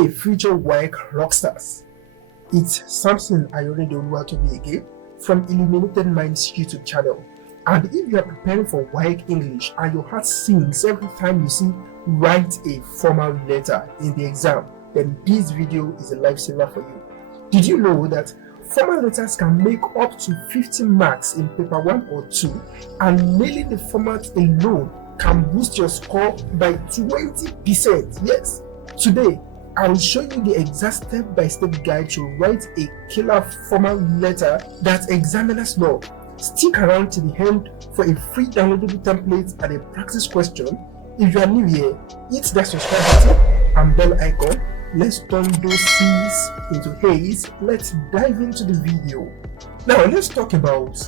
Hey, future WAEC rockstars. It's Samson Ayore Oluwatobi again from Illuminated Minds YouTube channel. And if you are preparing for WAEC English and your heart sings every time you see write a formal letter in the exam, then this video is a lifesaver for you. Did you know that formal letters can make up to 50 marks in paper 1 or 2, and nailing the format alone can boost your score by 20%? Yes. Today, I will show you the exact step-by-step guide to write a killer formal letter that examiners love. Stick around to the end for a free downloadable template and a practice question. If you are new here, hit that subscribe button and bell icon. Let's turn those C's into A's. Let's dive into the video. Now let's talk about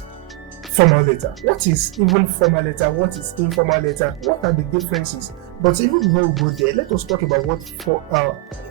formal letter. What is even formal letter? What is informal letter? What are the differences? But even before we go there, let us talk about what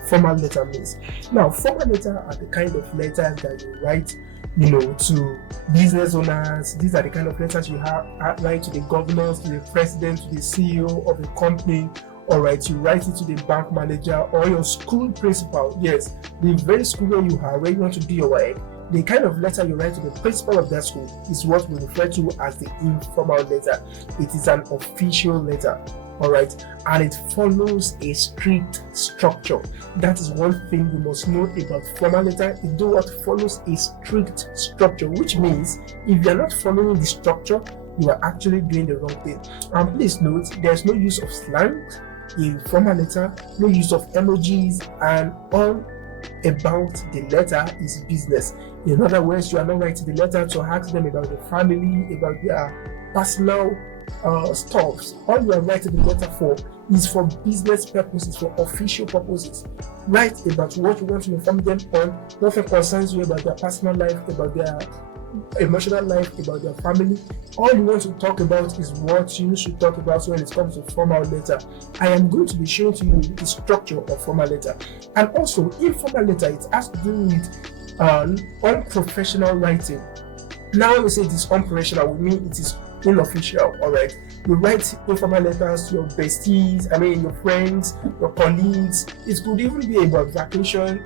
formal letter means. Now, formal letter are the kind of letters that you write, to business owners. These are the kind of letters you write to the governors, to the president, to the CEO of a company. Alright, you write it to the bank manager or your school principal. Yes, the very school where you are, where you want to do your work. The kind of letter you write to the principal of that school is what we refer to as the informal letter. It is an official letter. Alright, and it follows a strict structure. That is one thing you must know about formal letter. It do what follows a strict structure, which means if you are not following the structure, you are actually doing the wrong thing. And please note, there's no use of slang in formal letter, no use of emojis, and all about the letter is business. In other words, you are not writing the letter to ask them about the family, about their personal stuffs. All you are writing the letter for is for business purposes, for official purposes. Write about what you want to inform them on. Nothing concerns you about their personal life, about their emotional life, about their family. All you want to talk about is what you should talk about when it comes to formal letter. I am going to be showing to you the structure of formal letter. And also, informal letter, it has to do with unprofessional writing. Now, when we say it is unprofessional, we mean it is unofficial. All right, you write informal letters to your besties, your friends, your colleagues. It could even be about vacation,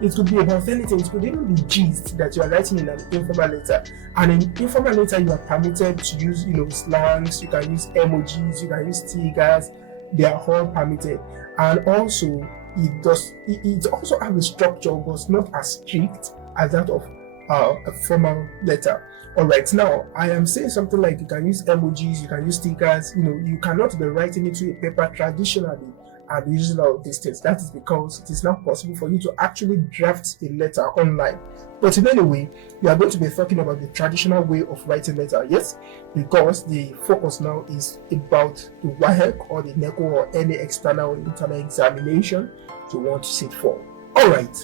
it could be about anything. It could even be gist that you are writing in an informal letter. And in informal letter, you are permitted to use slangs, you can use emojis, you can use stickers. They are all permitted. And also it also has a structure, but not as strict as that of a formal letter. All right, now I am saying something like you can use emojis, you can use stickers. You cannot be writing it to a paper traditionally and using all these things. That is because it is not possible for you to actually draft a letter online. But in any way, we are going to be talking about the traditional way of writing letter. Yes, because the focus now is about the WAEC or the NECO or any external or internal examination you want to sit for. All right,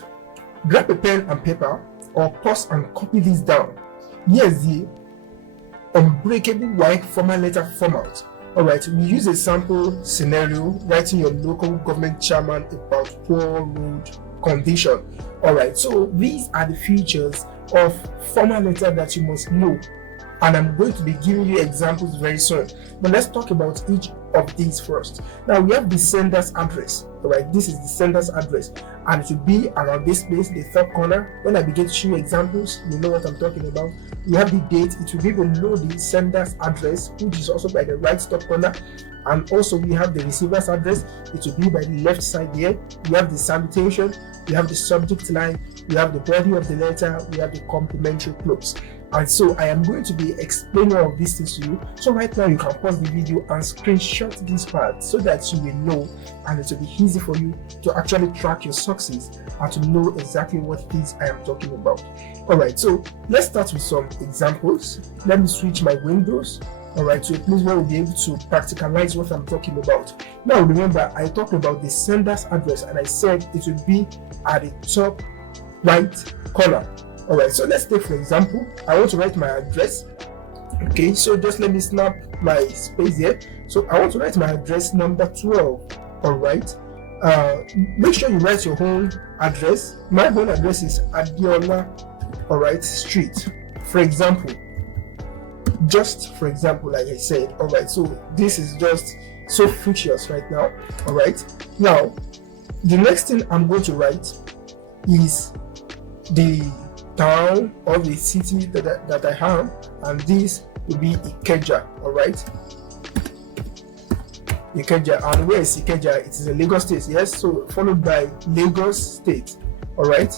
grab a pen and paper or pause and copy this down. Here's the unbreakable WAEC formal letter format. All right, we use a sample scenario, writing your local government chairman about poor road condition. All right, so these are the features of formal letter that you must know, and I'm going to be giving you examples very soon. But let's talk about each of these first. Now we have the sender's address. All right, this is the sender's address, and it will be around this place, the third corner. When I begin to show you examples, you know what I'm talking about. We have the date. It will be below the sender's address, which is also by the right top corner. And also we have the receiver's address. It will be by the left side here. We have the salutation, we have the subject line, we have the body of the letter, we have the complimentary clause. And so I am going to be explaining all of these things to you. So right now you can pause the video and screenshot this part so that you will know, and it will be easy for you to actually track your success and to know exactly what it is I am talking about. Alright, so let's start with some examples. Let me switch my windows. Alright, to a place where we'll be able to practicalize what I'm talking about. Now remember, I talked about the sender's address and I said it would be at the top right corner. Alright, so let's take for example, I want to write my address. Okay, so just let me snap my space here. So I want to write my address number 12. Alright, make sure you write your own address. My own address is Adiola, alright, Street. For example, like I said. Alright, so this is just so fictitious right now. Alright, now The next thing I'm going to write is the town or the city that I have, and this will be Ikeja. All right, Ikeja. And where is Ikeja? It is in Lagos State. Yes, so followed by Lagos State. All right.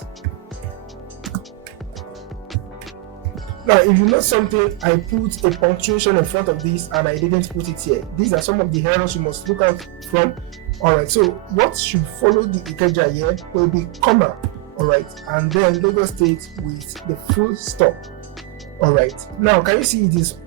Now, if you know something, I put a punctuation in front of this and I didn't put it here. These are some of the errors you must look out from. Alright, so what should follow the Ikeja here will be comma, alright, and then Lagos State with the full stop. Alright, now can you see it is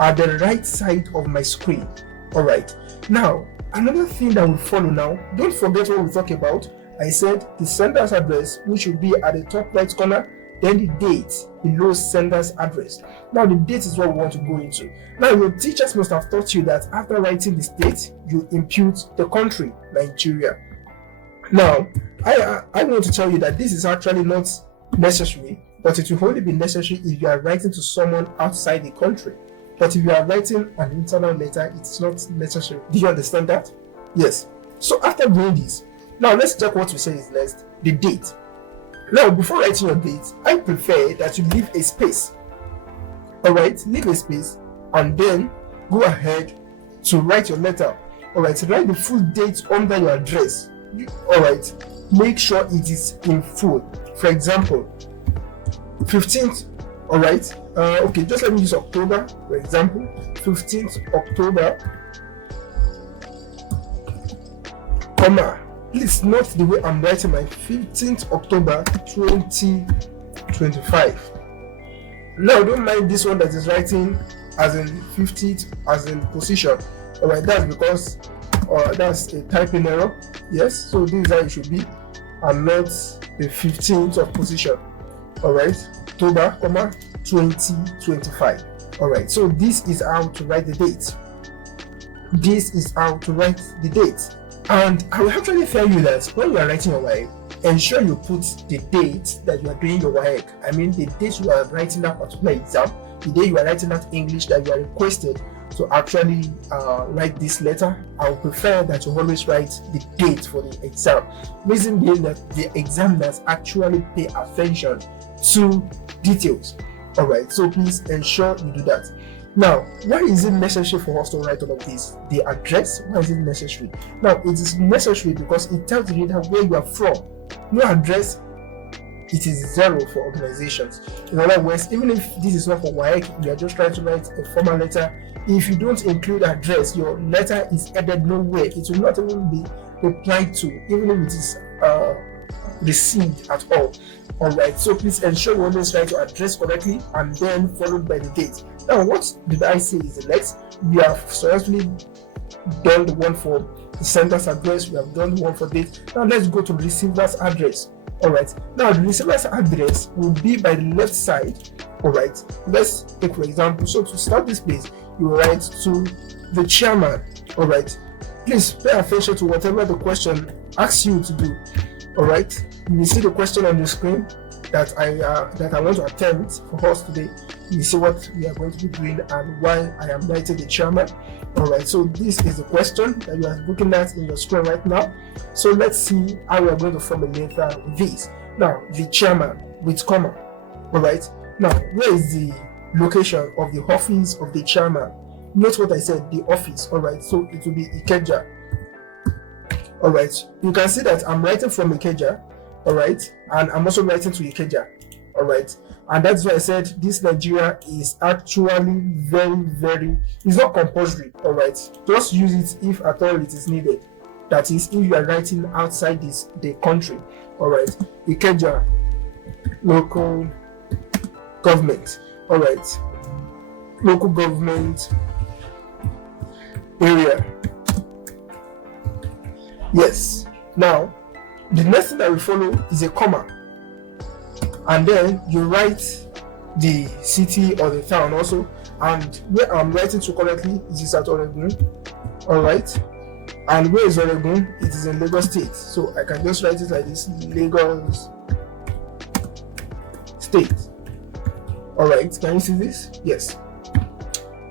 at the right side of my screen? Alright, now another thing that will follow now, don't forget what we talked about. I said the sender's address, which will be at the top right corner, then the date below sender's address. Now the date is what we want to go into. Now your teachers must have taught you that after writing the state, you impute the country, Nigeria. Now I want to tell you that this is actually not necessary, but it will only be necessary if you are writing to someone outside the country. But if you are writing an internal letter, it's not necessary. Do you understand that? Yes. So after doing this, now let's check what we say is next, the date. Now, before writing your date, I prefer that you leave a space. Alright, leave a space and then go ahead to write your letter. Alright, write the full date under your address. Alright, make sure it is in full. For example, 15th, alright, okay, just let me use October, for example, 15th October, comma. Please note the way I'm writing my 15th October 2025. Now don't mind this one that is writing as in 50th as in position. Alright, that's because that's a typing error. Yes, so this is how it should be, and not the 15th of position. Alright, October, 2025. Alright, so this is how to write the date. This is how to write the date. And I will actually tell you that when you are writing your WAEC, ensure you put the date that you are doing your WAEC. I mean, the date you are writing that particular exam, the day you are writing that English that you are requested to actually write this letter. I would prefer that you always write the date for the exam. Reason being that the examiners actually pay attention to details. Alright, so please ensure you do that. Now, why is it necessary for us to write all of this? The address, why is it necessary? Now, it is necessary because it tells the reader where you are from. No address, it is zero for organizations. In other words, even if this is not for WAEC, you are just trying to write a formal letter, if you don't include address, your letter is headed nowhere. It will not even be replied to, even if it is received at all. Alright, so please ensure you always write your address correctly and then followed by the date. Now, what did I say is the next? We have successfully done the one for the sender's address, we have done the one for date. Now let's go to the receiver's address. Alright, now the receiver's address will be by the left side. Alright, let's take for example, so to start this place, you write to the chairman. Alright, please pay attention to whatever the question asks you to do. Alright, you will see the question on the screen that I want to attempt for us today. You see what we are going to be doing and why I am writing the chairman. Alright, so this is the question that you are looking at in your screen right now. So let's see how we are going to formulate this. Now, the chairman with comma. Alright, now where is the location of the office of the chairman? Note what I said, the office. Alright, so it will be Ikeja. Alright, you can see that I'm writing from Ikeja, alright, and I'm also writing to Ikeja, alright, and that's why I said this Nigeria is actually very, it's not compulsory, alright, just use it if at all it is needed, that is, if you are writing outside the country, alright, Ikeja, local government, alright, local government area. Yes. Now, the next thing that will follow is a comma, and then you write the city or the town also. And where I'm writing to correctly, it is at Oregon. All right. And where is Oregon? It is in Lagos State. So I can just write it like this: Lagos State. All right. Can you see this? Yes.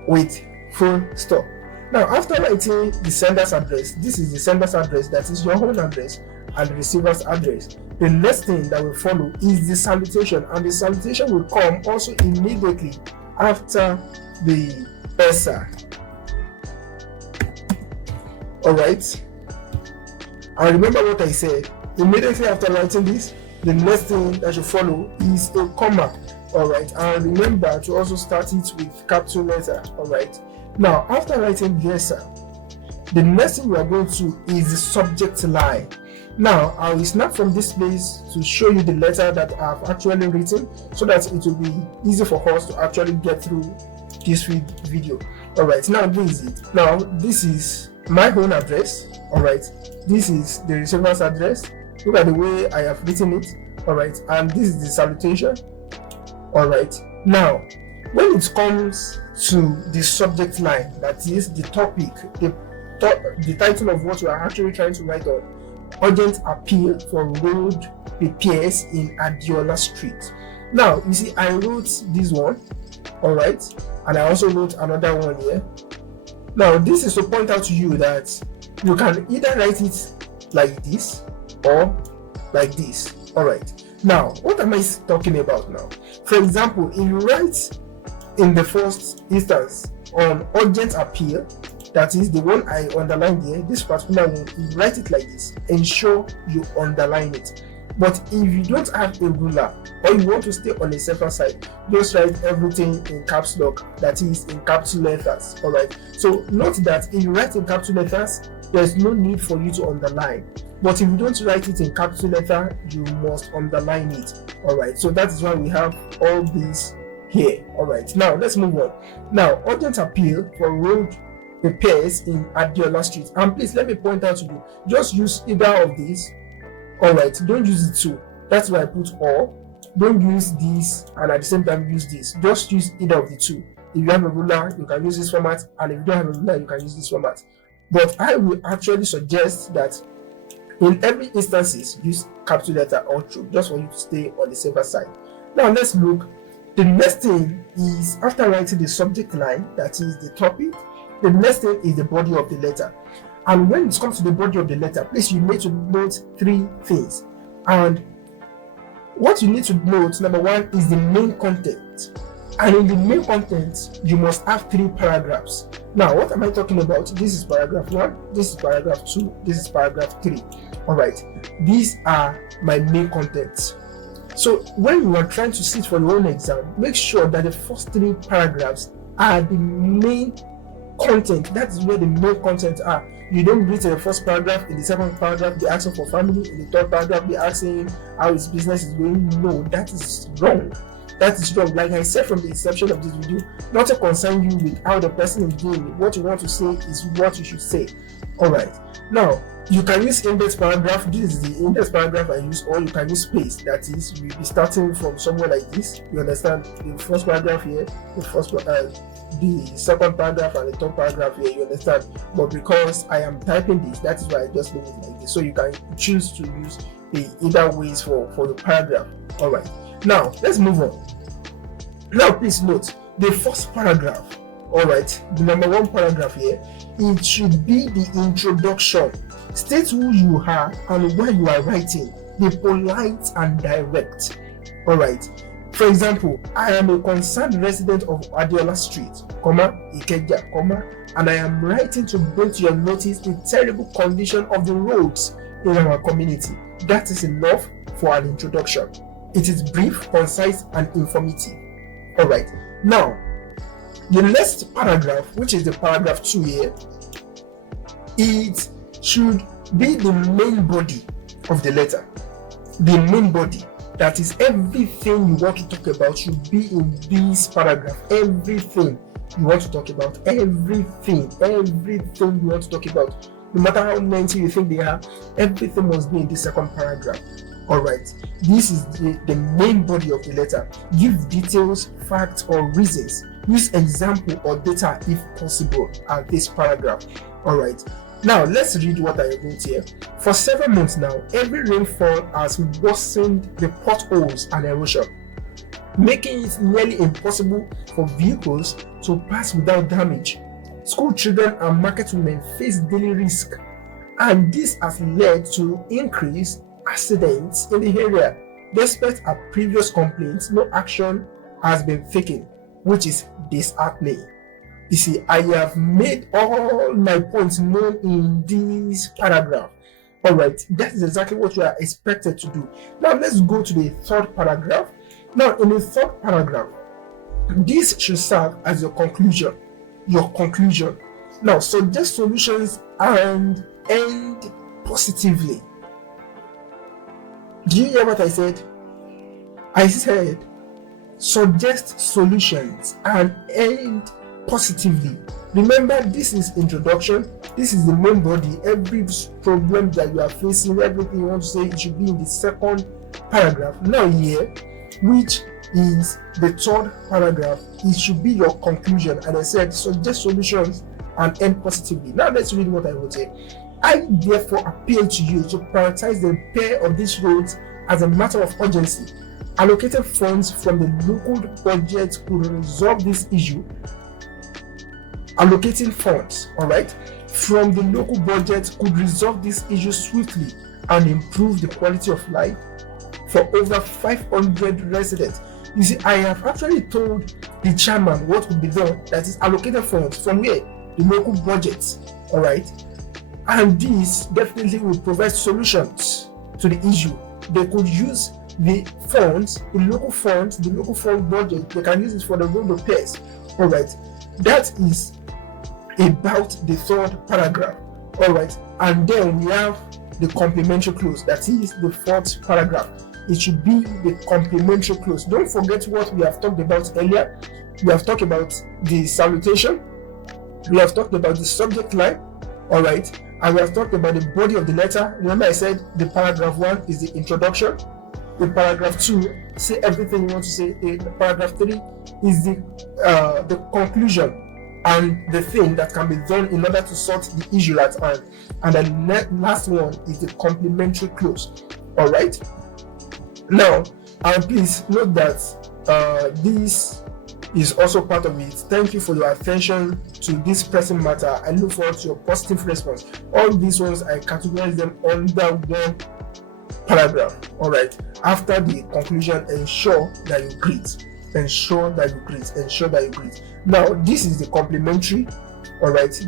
With full stop. Now, after writing the sender's address, this is the sender's address, that is your home address. and the receiver's address. The next thing that will follow is the salutation, and the salutation will come also immediately after the ESA. Alright, and remember what I said, immediately after writing this, the next thing that should follow is a comma. Alright, and remember to also start it with capital letter. Alright, now after writing the ESA, the next thing we are going to is the subject line. Now I will snap from this place to show you the letter that I've actually written, so that it will be easy for us to actually get through this video. Alright, now this is it. Now this is my own address. Alright, this is the receiver's address. Look at the way I have written it. Alright, and this is the salutation. Alright, now when it comes to the subject line, that is the topic, the title of what we are actually trying to write on: urgent appeal for road repairs in Adiola Street. Now you see I wrote this one, alright, and I also wrote another one here. Now this is to point out to you that you can either write it like this or like this. Alright, now what am I talking about now? For example, if you write in the first instance on urgent appeal, that is the one I underlined here, this particular one, you write it like this, ensure you underline it. But if you don't have a ruler, or you want to stay on a safer side, just write everything in caps lock, that is in capital letters. Alright, so note that if you write in capital letters, there's no need for you to underline. But if you don't write it in capital letter, you must underline it. Alright, so that is why we have all these here. Alright, now let's move on. Now, urgent appeal for road repairs in Adiola Street. And please let me point out to you, just use either of these. Alright, don't use it too. That's why I put all. Don't use this and at the same time use this. Just use either of the two. If you have a ruler, you can use this format, and if you don't have a ruler, you can use this format. But I will actually suggest that in every instances use capital letter or true, just for you to stay on the safer side. Now let's look. The next thing is, after writing the subject line, that is the topic, the next thing is the body of the letter. And when it comes to the body of the letter, please, you need to note three things. And what you need to note, number one, is the main content. And in the main content, you must have 3 paragraphs. Now, what am I talking about? This is paragraph 1, this is paragraph 2, this is paragraph 3. Alright, these are my main contents. So when you are trying to sit for your own exam, make sure that the first 3 paragraphs are the main content. That is where the main content are. You don't read in the first paragraph, in the second paragraph they asking for family, in the third paragraph they asking how his business is going. No, that is wrong. That is wrong. Like I said from the inception of this video, not to concern you with how the person is doing. What you want to say is what you should say. Alright, now you can use index paragraph. This is the index paragraph I use, or you can use space. That is, you'll be starting from somewhere like this. You understand? The first paragraph here, the second paragraph, and the third paragraph here. You understand? But because I am typing this, that is why I just leave it like this. So you can choose to use the either ways for the paragraph. Alright, now let's move on. Now please note the first paragraph. Alright, the number 1 paragraph here, it should be the introduction. State who you are and why you are writing. Be polite and direct. Alright, for example, I am a concerned resident of Adiola Street, Ikeja, and I am writing to bring to your notice the terrible condition of the roads in our community. That is enough for an introduction. It is brief, concise, and informative. Alright, now the next paragraph, which is the paragraph 2 here, it should be the main body of the letter. The main body, that is everything you want to talk about, should be in this paragraph. Everything you want to talk about, everything you want to talk about, no matter how many you think they are, everything must be in the second paragraph. Alright, this is the main body of the letter. Give details, facts, or reasons. Use example or data if possible at this paragraph. Alright, now let's read what I wrote here. For several months now, every rainfall has worsened the potholes and erosion, making it nearly impossible for vehicles to pass without damage. School children and market women face daily risk and this has led to increased accidents in the area. Despite our previous complaints, no action has been taken, which is disheartening. You see, I have made all my points known in this paragraph. Alright, that is exactly what you are expected to do. Now let's go to the third paragraph. Now in the third paragraph, this should serve as your conclusion. Your conclusion. Now suggest solutions and end positively. Do you hear what I said? I said suggest solutions and end positively. Remember, this is introduction. This is the main body. Every problem that you are facing, everything you want to say, it should be in the second paragraph. Now here, which is the third paragraph, it should be your conclusion. And I said suggest solutions and end positively. Now let's read what I wrote here. I therefore appeal to you to prioritize the repair of these roads as a matter of urgency. Allocated funds from the local budget could resolve this issue. Allocating funds, from the local budget could resolve this issue swiftly and improve the quality of life for over 500 residents. You see, I have actually told the chairman what could be done, that is allocated funds from where? The local budget, and this definitely will provide solutions to the issue. They could use the funds, the local fund budget, they can use it for the road repairs, that is about the third paragraph, and then we have the complementary clause, that is the fourth paragraph. It should be the complementary clause. Don't forget what we have talked about earlier. We have talked about the salutation, we have talked about the subject line, and we have talked about the body of the letter. Remember I said the paragraph 1 is the introduction, the paragraph 2 say everything you want to say, the paragraph 3 is the conclusion and the thing that can be done in order to sort the issue at hand, and the last one is the complementary clause. Now, please note that this is also part of it. Thank you for your attention to this pressing matter. I look forward to your positive response. All these ones, I categorize them under one paragraph. After the conclusion, ensure that you greet. Now, this is the complementary.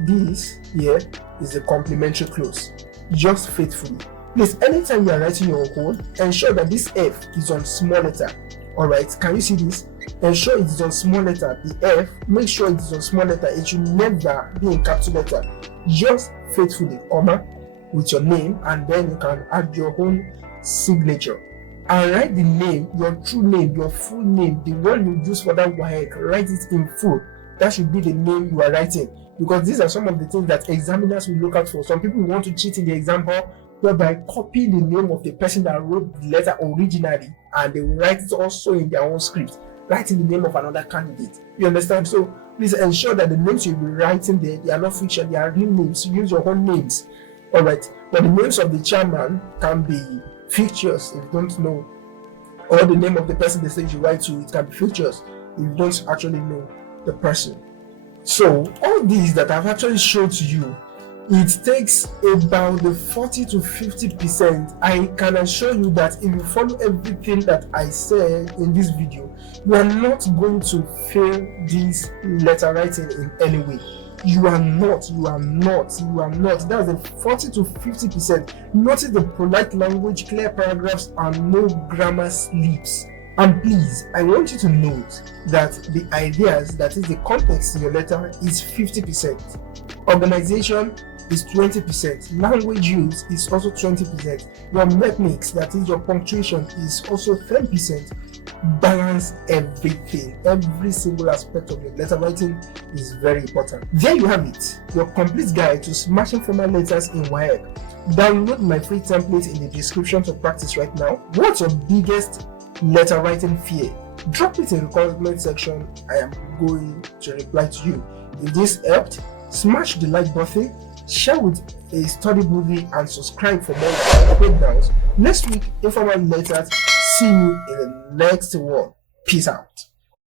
This here is the complementary clause. Just faithfully. Please, anytime you are writing your code, ensure that this F is on small letter. Can you see this? Ensure it is on small letter. The F, make sure it is on small letter. It should never be in capital letter. Just faithfully, comma, with your name, and then you can add your own signature. And write the name, your true name, your full name, the one you use for that WAEC. Write it in full. That should be the name you are writing, because these are some of the things that examiners will look out for. Some people want to cheat in the example whereby copy the name of the person that wrote the letter originally, and they will write it also in their own script, writing the name of another candidate. You understand? So please ensure that the names you'll be writing there, they are not fiction, they are real names. Use your own names. But the names of the chairman can be fictitious if you don't know, or the name of the person they say you write to, it can be fictitious if you don't actually know the person. So all these that I've actually showed to you, it takes about the 40 to 50%. I can assure you that if you follow everything that I said in this video, you are not going to fail this letter writing in any way. You are not. That's the 40 to 50%. Notice the polite language, clear paragraphs, and no grammar slips. And please, I want you to note that the ideas, that is the context in your letter, is 50%. Organization is 20%. Language use is also 20%. Your mechanics, that is your punctuation, is also 10%. Balance everything. Every single aspect of your letter writing is very important. There you have it, your complete guide to smashing formal letters in WAEC. Download my free template in the description to practice right now. What's your biggest letter writing fear? Drop it in the comment section. I am going to reply to you. If this helped, smash the like button, share with a study movie, and subscribe for more breakdowns. Next week, informal letters. See you in the next one. Peace out.